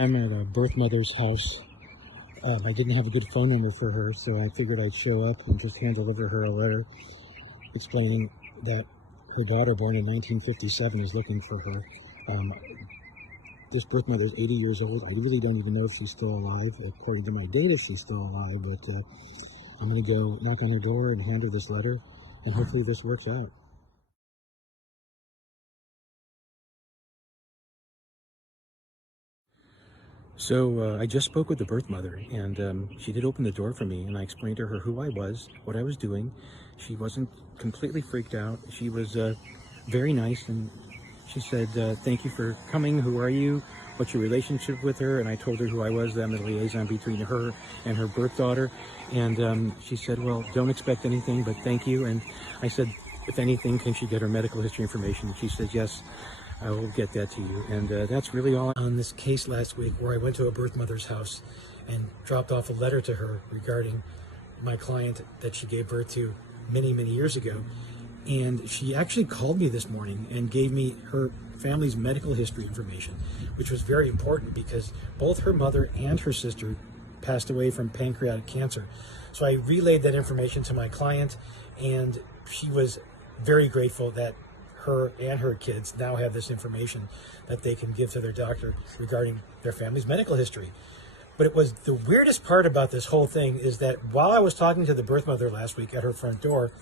I'm at a birth mother's house. I didn't have a good phone number for her, so I figured I'd show up and just hand deliver her a letter explaining that her daughter, born in 1957, is looking for her. This birth mother is 80 years old. I really don't even know if she's still alive. According to my data, she's still alive, but I'm going to go knock on her door and hand her this letter, and hopefully this works out. So I just spoke with the birth mother, and she did open the door for me, and I explained to her who I was, what I was doing. She wasn't completely freaked out. She was very nice, and she said, thank you for coming. Who are you? What's your relationship with her? And I told her who I was. I'm the liaison between her and her birth daughter. And she said, well, don't expect anything, but thank you. And I said, if anything, can she get her medical history information? And she said, yes, I will get that to you. And that's really all on this case last week, where I went to a birth mother's house and dropped off a letter to her regarding my client that she gave birth to many, many years ago. And she actually called me this morning and gave me her family's medical history information, which was very important because both her mother and her sister passed away from pancreatic cancer. So I relayed that information to my client, and she was very grateful that her and her kids now have this information that they can give to their doctor regarding their family's medical history. But it was the weirdest part about this whole thing is that while I was talking to the birth mother last week at her front door,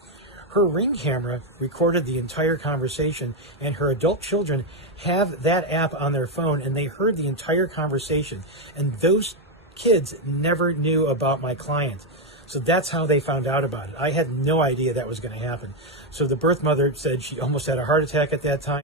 her Ring camera recorded the entire conversation, and her adult children have that app on their phone, and they heard the entire conversation. And those kids never knew about my client. So that's how they found out about it. I had no idea that was going to happen. So the birth mother said she almost had a heart attack at that time.